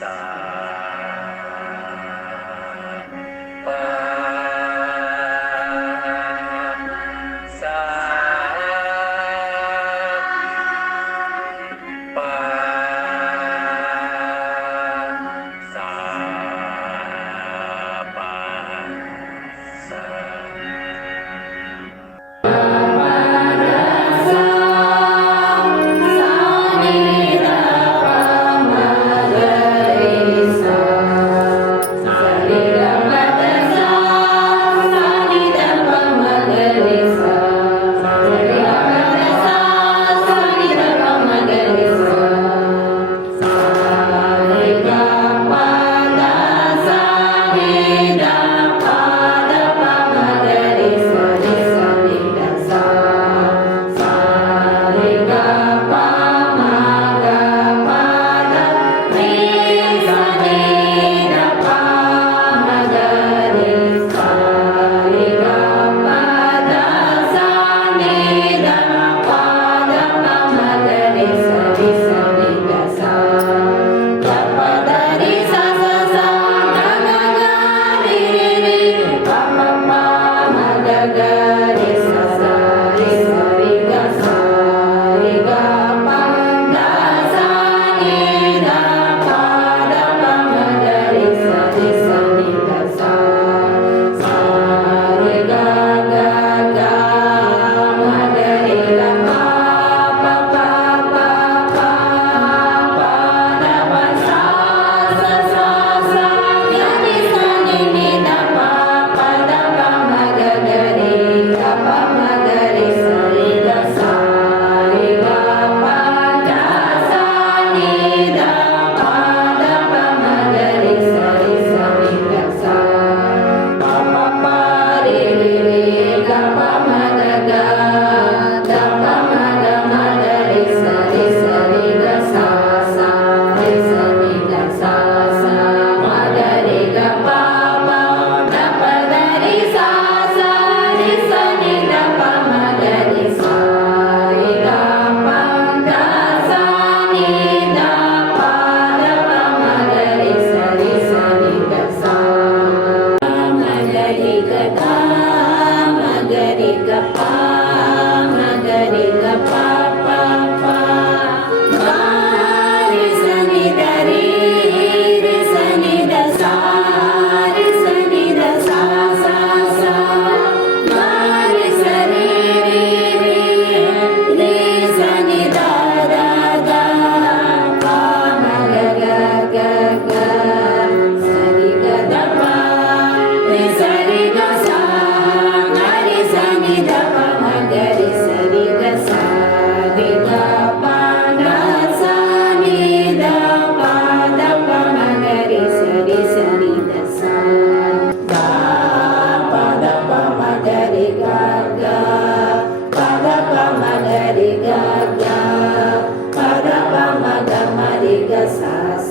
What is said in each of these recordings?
สา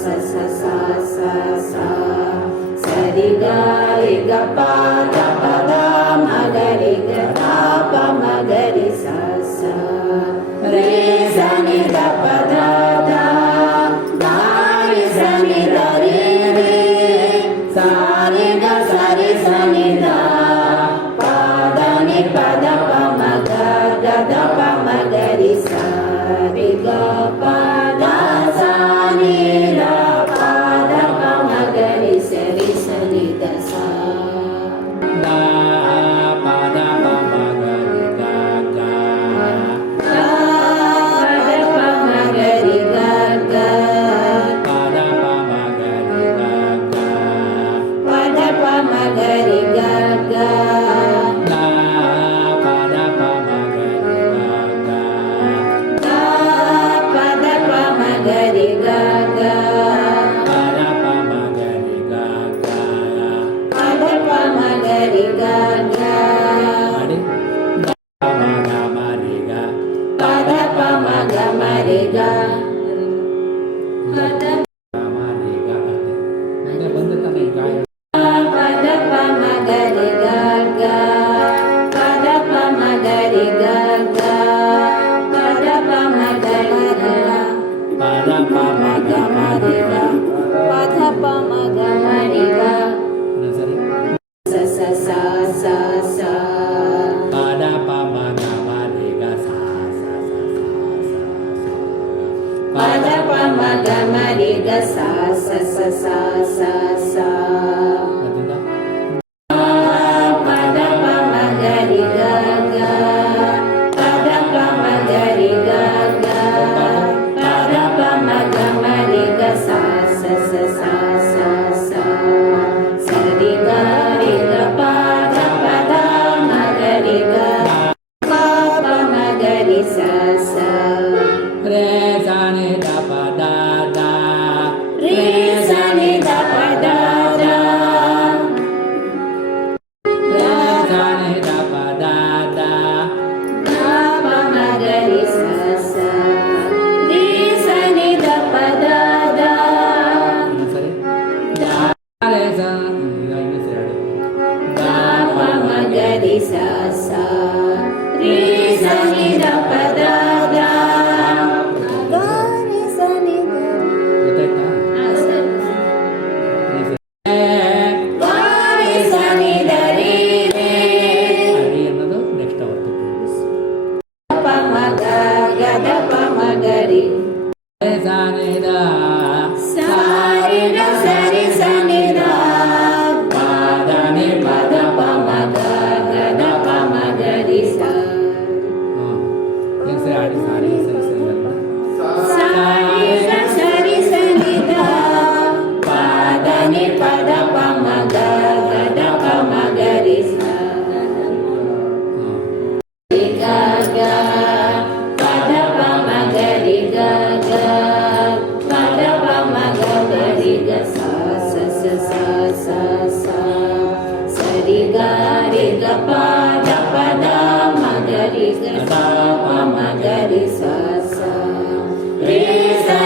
sa sa sa sa sa. Sa di ga pa ग मरि ग सा स स सा सा सा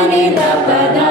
Anidabada.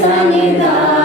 Sanidad.